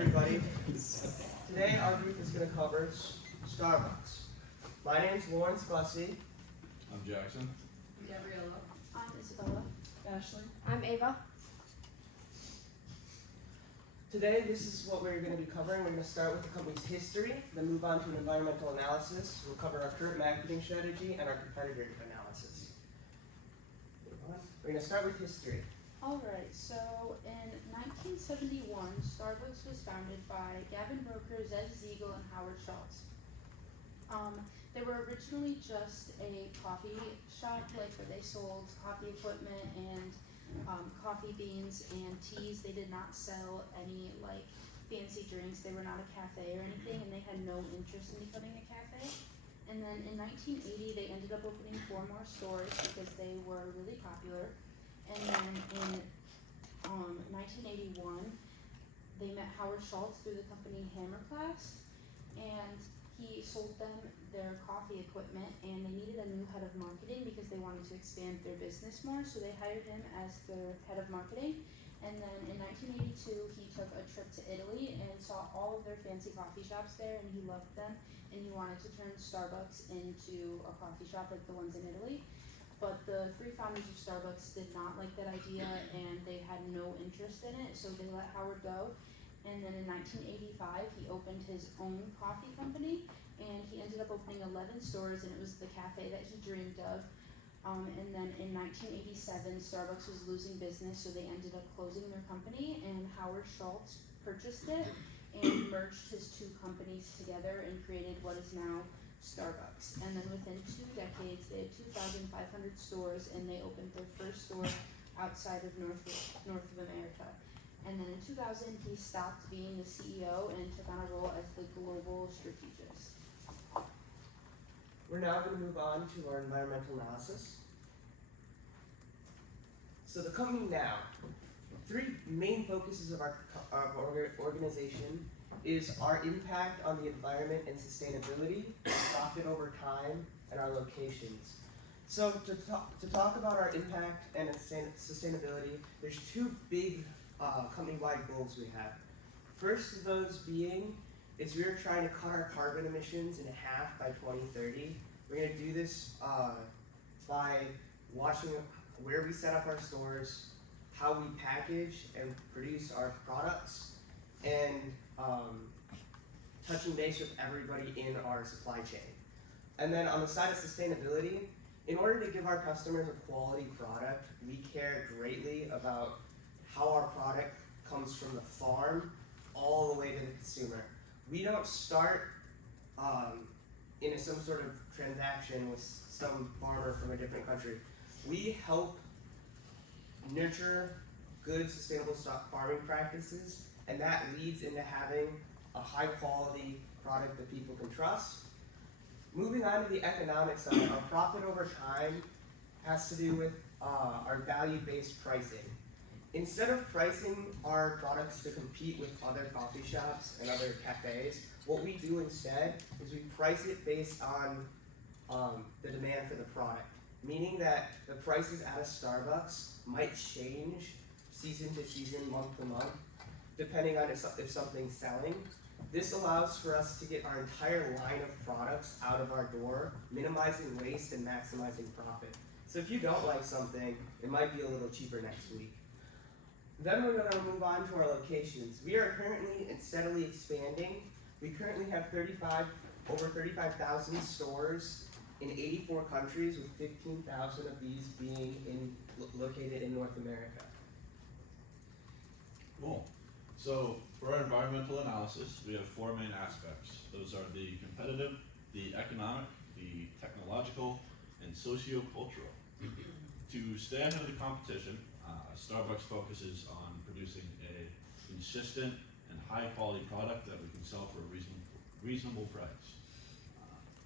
everybody. Today our group is going to cover Starbucks. My name is Lawrence Bussey. I'm Jackson. Gabriella. I'm Isabella. Ashley. I'm Ava. Today this is what we're going to be covering. We're going to start with the company's history, then move on to an environmental analysis. We'll cover our current marketing strategy and our competitor analysis. We're going to start with history. Alright, so in 1971, Starbucks was founded by Gavin Broker, Zev Ziegel, and Howard Schultz. They were originally just a coffee shop, like where they sold coffee equipment and coffee beans and teas. They did not sell any like fancy drinks. They were not a cafe or anything, and they had no interest in becoming a cafe. And then in 1980, they ended up opening 4 more stores because they were really popular. And then in 1981, they met Howard Schultz through the company Hammerclast, and he sold them their coffee equipment, and they needed a new head of marketing because they wanted to expand their business more, so they hired him as their head of marketing. And then in 1982, he took a trip to Italy and saw all of their fancy coffee shops there, and he loved them, and he wanted to turn Starbucks into a coffee shop like the ones in Italy. But the 3 founders of Starbucks did not like that idea, and they had no interest in it, so they let Howard go. And then in 1985, he opened his own coffee company, and he ended up opening 11 stores, and it was the cafe that he dreamed of. And then in 1987, Starbucks was losing business, so they ended up closing their company, and Howard Schultz purchased it and merged his 2 companies together and created what is now Starbucks. And then within 2 decades, they had 2,500 stores, and they opened their first store outside of North of America. And then in 2000, he stopped being the CEO and took on a role as the global strategist. We're now going to move on to our environmental analysis. So the company now, 3 main focuses of our organization is our impact on the environment and sustainability, profit over time, and our locations. So to talk about our impact and sustainability, there's 2 big company-wide goals we have. First of those being is we're trying to cut our carbon emissions in half by 2030. We're going to do this by watching where we set up our stores, how we package and produce our products, and touching base with everybody in our supply chain. And then on the side of sustainability, in order to give our customers a quality product, we care greatly about how our product comes from the farm all the way to the consumer. We don't start in some sort of transaction with some farmer from a different country. We help nurture good sustainable farming practices, and that leads into having a high quality product that people can trust. Moving on to the economic side, our profit over time has to do with our value-based pricing. Instead of pricing our products to compete with other coffee shops and other cafes, what we do instead is we price it based on the demand for the product. Meaning that the prices at a Starbucks might change season to season, month to month, depending on if something's selling. This allows for us to get our entire line of products out of our door, minimizing waste and maximizing profit. So if you don't like something, it might be a little cheaper next week. Then we're going to move on to our locations. We are currently and steadily expanding. We currently have over 35,000 stores in 84 countries, with 15,000 of these being located in North America. Cool. So for our environmental analysis, we have 4 main aspects. Those are the competitive, the economic, the technological, and socio-cultural. To stay ahead of the competition, Starbucks focuses on producing a consistent and high-quality product that we can sell for a reasonable price.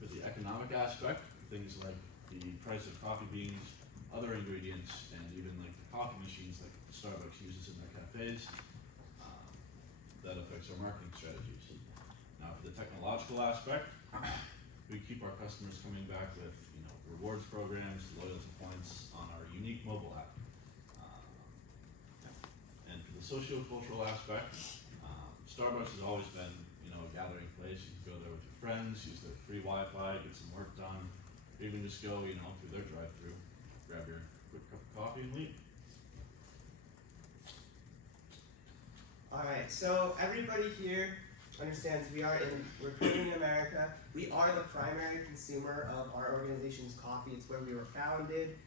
For the economic aspect, things like the price of coffee beans, other ingredients, and even like the coffee machines like Starbucks uses in their cafes, that affects our marketing strategies. Now for the technological aspect, we keep our customers coming back with rewards programs, loyalty points on our unique mobile app. And for the socio-cultural aspect, Starbucks has always been, a gathering place. You can go there with your friends, use their free Wi-Fi, get some work done, or even just go, through their drive-through, grab your quick cup of coffee and leave. Alright, so everybody here understands we're currently in America. We are the primary consumer of our organization's coffee. It's where we were founded.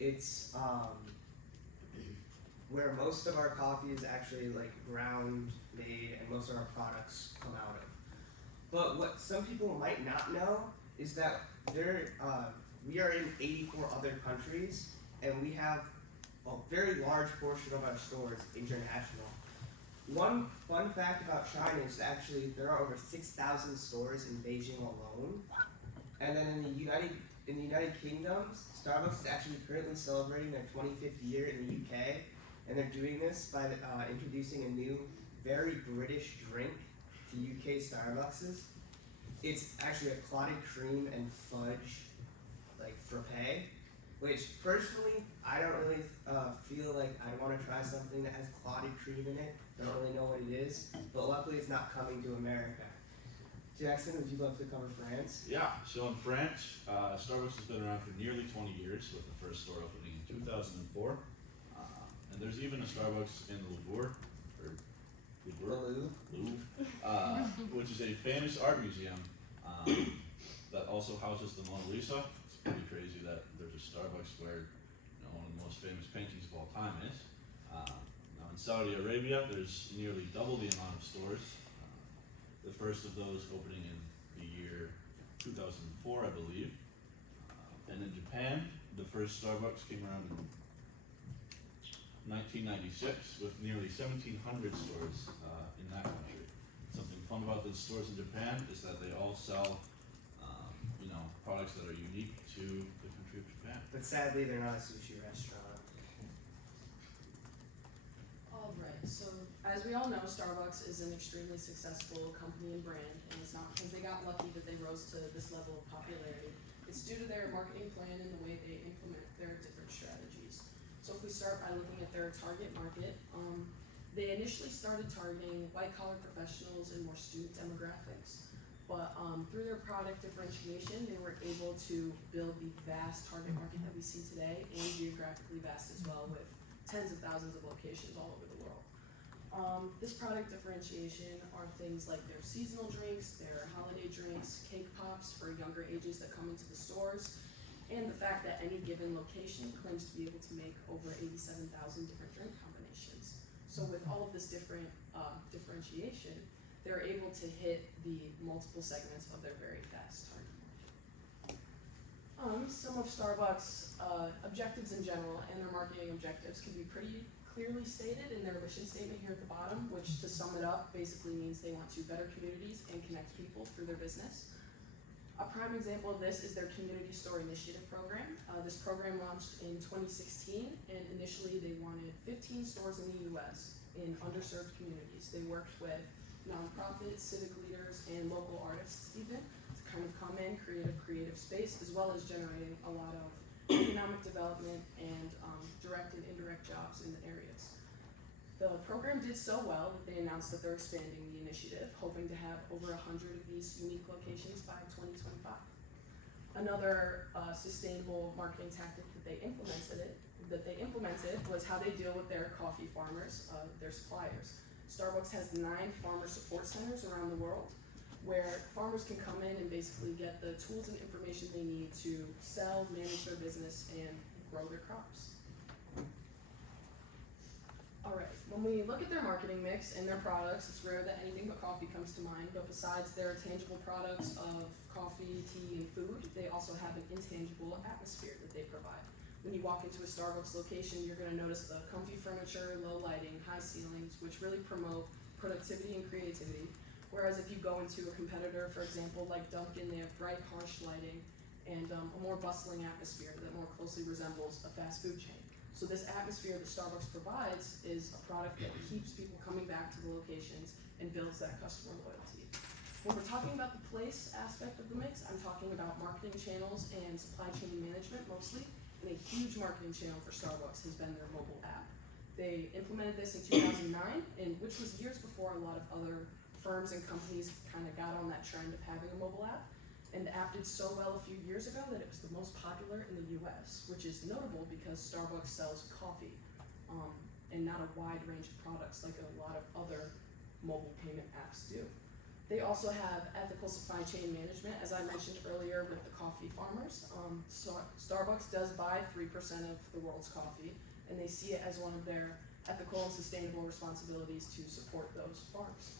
It's where most of our coffee is actually like ground made and most of our products come out of. But what some people might not know is that we are in 84 other countries and we have a very large portion of our stores international. One fun fact about China is actually there are over 6,000 stores in Beijing alone. And then in the United Kingdom, Starbucks is actually currently celebrating their 25th year in the UK, and they're doing this by introducing a new, very British drink to UK Starbuckses. It's actually a clotted cream and fudge, like frappe, which personally I don't really feel like I want to try something that has clotted cream in it. I don't really know what it is, but luckily it's not coming to America. Jackson, would you love to cover France? Yeah, so in France, Starbucks has been around for nearly 20 years, with the first store opening in 2004. And there's even a Starbucks in Louvre, which is a famous art museum that also houses the Mona Lisa. It's pretty crazy that there's a Starbucks where one of the most famous paintings of all time is. Now in Saudi Arabia, there's nearly double the amount of stores. The first of those opening in the year 2004, I believe. And in Japan, the first Starbucks came around in 1996 with nearly 1,700 stores in that country. Something fun about the stores in Japan is that they all sell, products that are unique to the country of Japan. But sadly, they're not a sushi restaurant. Alright, so as we all know, Starbucks is an extremely successful company and brand, and it's not because they got lucky that they rose to this level of popularity. It's due to their marketing plan and the way they implement their different strategies. So if we start by looking at their target market, they initially started targeting white-collar professionals and more student demographics. But through their product differentiation, they were able to build the vast target market that we see today, and geographically vast as well, with tens of thousands of locations all over the world. This product differentiation are things like their seasonal drinks, their holiday drinks, cake pops for younger ages that come into the stores, and the fact that any given location claims to be able to make over 87,000 different drink combinations. So with all of this different differentiation, they're able to hit the multiple segments of their very fast target market. Some of Starbucks' objectives in general and their marketing objectives can be pretty clearly stated in their mission statement here at the bottom, which to sum it up basically means they want to better communities and connect people through their business. A prime example of this is their Community Store Initiative program. This program launched in 2016, and initially they wanted 15 stores in the US in underserved communities. They worked with nonprofits, civic leaders, and local artists even to kind of come in, create a creative space, as well as generating a lot of economic development and direct and indirect jobs in the areas. The program did so well that they announced that they're expanding the initiative, hoping to have over 100 of these unique locations by 2025. Another sustainable marketing tactic that they implemented was how they deal with their coffee farmers, their suppliers. Starbucks has 9 farmer support centers around the world where farmers can come in and basically get the tools and information they need to sell, manage their business, and grow their crops. Alright, when we look at their marketing mix and their products, it's rare that anything but coffee comes to mind, but besides their tangible products of coffee, tea, and food, they also have an intangible atmosphere that they provide. When you walk into a Starbucks location, you're going to notice the comfy furniture, low lighting, high ceilings, which really promote productivity and creativity. Whereas if you go into a competitor, for example, like Dunkin', they have bright, harsh lighting and a more bustling atmosphere that more closely resembles a fast food chain. So this atmosphere that Starbucks provides is a product that keeps people coming back to the locations and builds that customer loyalty. When we're talking about the place aspect of the mix, I'm talking about marketing channels and supply chain management mostly. And a huge marketing channel for Starbucks has been their mobile app. They implemented this in 2009, and which was years before a lot of other firms and companies kind of got on that trend of having a mobile app. And the app did so well a few years ago that it was the most popular in the US, which is notable because Starbucks sells coffee, and not a wide range of products like a lot of other mobile payment apps do. They also have ethical supply chain management, as I mentioned earlier with the coffee farmers. Starbucks does buy 3% of the world's coffee, and they see it as one of their ethical and sustainable responsibilities to support those farms.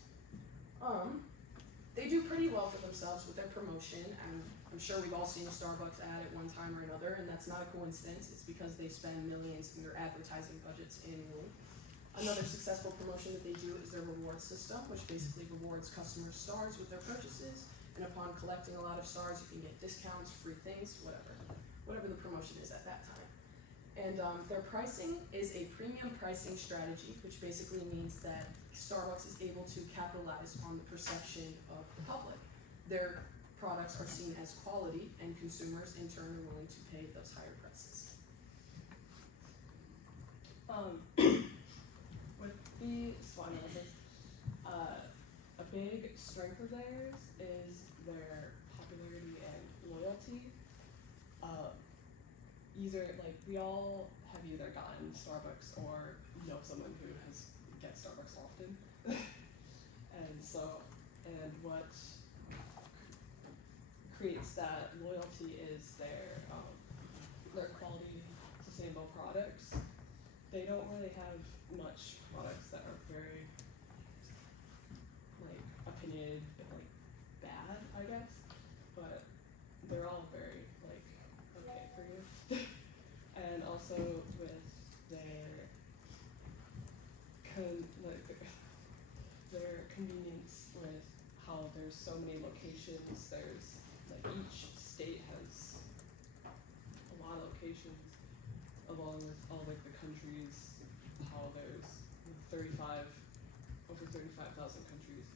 They do pretty well for themselves with their promotion, and I'm sure we've all seen a Starbucks ad at one time or another, and that's not a coincidence. It's because they spend millions in their advertising budgets annually. Another successful promotion that they do is their reward system, which basically rewards customer stars with their purchases, and upon collecting a lot of stars, you can get discounts, free things, whatever the promotion is at that time. And their pricing is a premium pricing strategy, which basically means that Starbucks is able to capitalize on the perception of the public. Their products are seen as quality, and consumers in turn are willing to pay those higher prices. With the SWOT analysis, a big strength of theirs is their popularity and loyalty. We all have either gotten Starbucks or know someone who gets Starbucks often. And what creates that loyalty is their quality, sustainable products. They don't really have much products that are very opinionated, bad, I guess. But they're all very okay for you. And also with their their convenience with how there's so many locations. There's each state has a lot of locations, along with all the countries. How there's over 35,000 countries.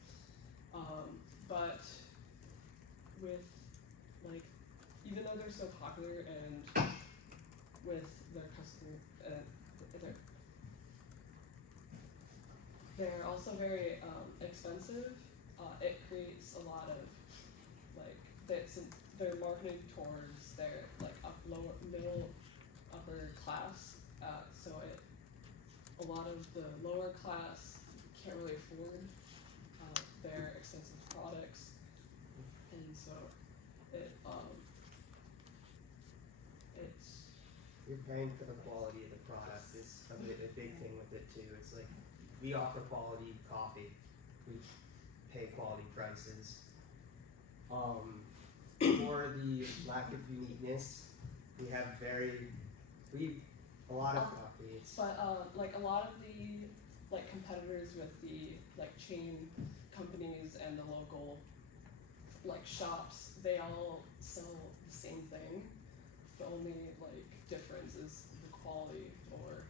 But with even though they're so popular and with their customer, they're also very expensive. It creates a lot of since they're marketed towards their middle upper class. So a lot of the lower class can't really afford their expensive products, and so it's You're paying for the quality of the product is a big thing with it too. It's like we offer quality coffee, we pay quality prices. For the lack of uniqueness, we have a lot of coffees. But a lot of the competitors with the chain companies and the local shops, they all sell the same thing. The only difference is the quality or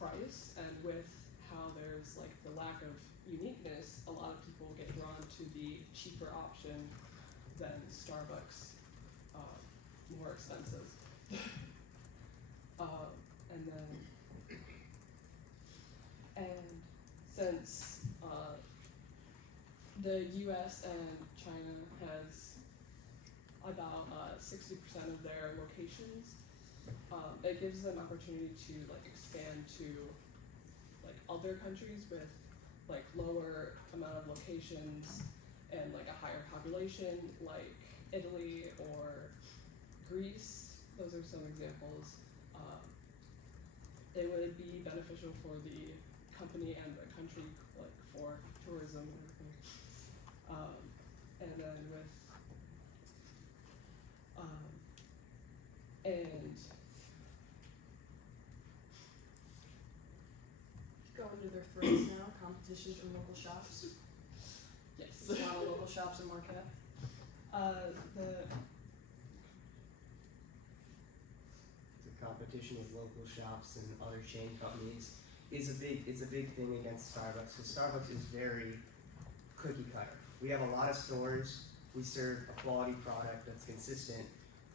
price, and with how there's the lack of uniqueness, a lot of people get drawn to the cheaper option than Starbucks, more expensive. And since the U.S. and China has about 60% of their locations, it gives them opportunity to expand to other countries with lower amount of locations and a higher population, like Italy or Greece. Those are some examples. It would be beneficial for the company and the country, for tourism and everything. And then with and Go into their throats now, competition from local shops. yes, There's a lot of local shops in Marquette. The competition with local shops and other chain companies is a big thing against Starbucks, because Starbucks is very cookie cutter. We have a lot of stores, we serve a quality product that's consistent,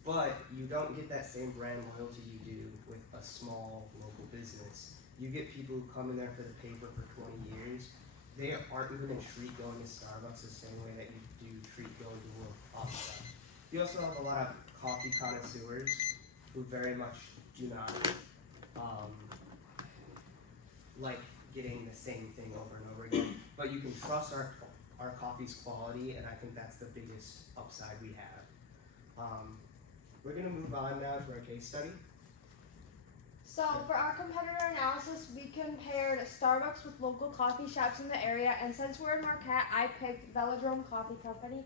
but you don't get that same brand loyalty you do with a small local business. You get people who come in there for the paper for 20 years. They aren't going to treat going to Starbucks the same way that you do treat going to World Pasta. You also have a lot of coffee connoisseurs who very much do not like getting the same thing over and over again. But you can trust our coffee's quality, and I think that's the biggest upside we have. We're going to move on now to our case study. So for our competitor analysis, we compared Starbucks with local coffee shops in the area, and since we're in Marquette, I picked Velodrome Coffee Company.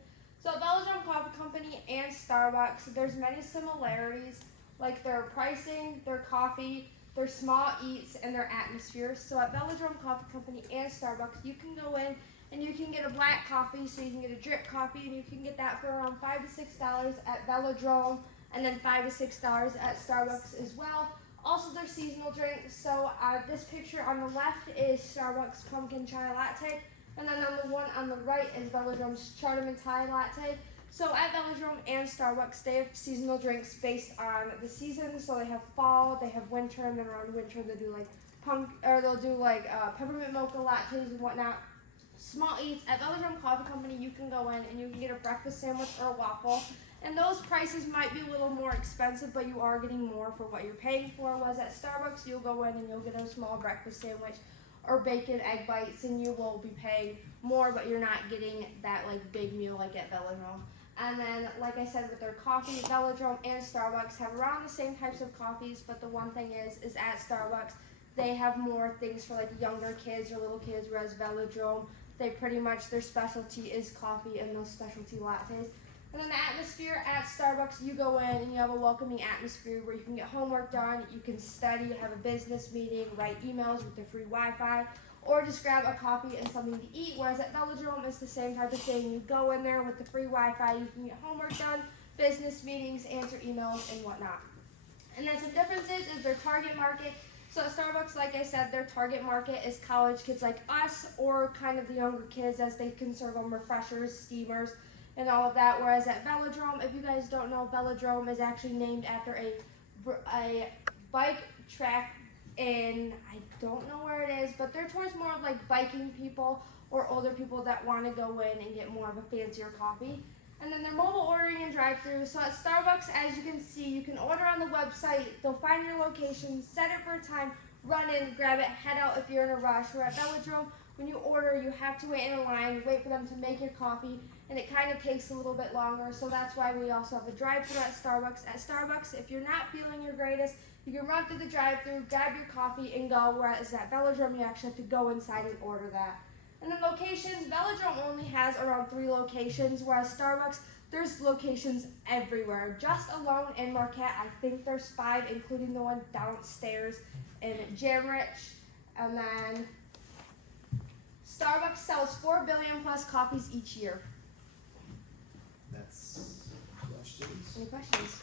So at Velodrome Coffee Company and Starbucks, there's many similarities, like their pricing, their coffee, their small eats, and their atmosphere. So at Velodrome Coffee Company and Starbucks, you can go in and you can get a black coffee, so you can get a drip coffee, and you can get that for around $5 to $6 at Velodrome, and then $5 to $6 at Starbucks as well. Also, their seasonal drinks. So this picture on the left is Starbucks pumpkin chai latte, and then on the one on the right is Velodrome's Chardaman Thai latte. So at Velodrome and Starbucks, they have seasonal drinks based on the season. So they have fall, they have winter, and then around winter they do like they'll do like peppermint mocha lattes and whatnot. Small eats at Velodrome Coffee Company, you can go in and you can get a breakfast sandwich or a waffle. And those prices might be a little more expensive, but you are getting more for what you're paying for. Whereas at Starbucks, you'll go in and you'll get a small breakfast sandwich or bacon, egg bites, and you will be paying more, but you're not getting that like big meal like at Velodrome. And then, like I said, with their coffee, Velodrome and Starbucks have around the same types of coffees, but the one thing is at Starbucks, they have more things for like younger kids or little kids, whereas Velodrome, they pretty much, their specialty is coffee and those specialty lattes. And then the atmosphere at Starbucks, you go in and you have a welcoming atmosphere where you can get homework done, you can study, have a business meeting, write emails with the free Wi-Fi, or just grab a coffee and something to eat. Whereas at Velodrome, it's the same type of thing. You go in there with the free Wi-Fi, you can get homework done, business meetings, answer emails, and whatnot. And then some differences is their target market. So at Starbucks, like I said, their target market is college kids like us, or kind of the younger kids, as they can serve them refreshers, steamers, and all of that. Whereas at Velodrome, if you guys don't know, Velodrome is actually named after a bike track in, I don't know where it is, but they're towards more of like biking people or older people that want to go in and get more of a fancier coffee. And then their mobile ordering and drive-through. So at Starbucks, as you can see, you can order on the website. They'll find your location, set it for a time, run in, grab it, head out if you're in a rush. Where at Velodrome, when you order, you have to wait in a line, wait for them to make your coffee, and it kind of takes a little bit longer. So that's why we also have a drive-through at Starbucks. At Starbucks, if you're not feeling your greatest, you can run through the drive-through, grab your coffee, and go. Whereas at Velodrome, you actually have to go inside and order that. And then locations, Velodrome only has around 3 locations, whereas Starbucks, there's locations everywhere. Just alone in Marquette, I think there's 5, including the one downstairs in Jamrich. And then Starbucks sells 4 billion plus copies each year. That's questions. Any questions?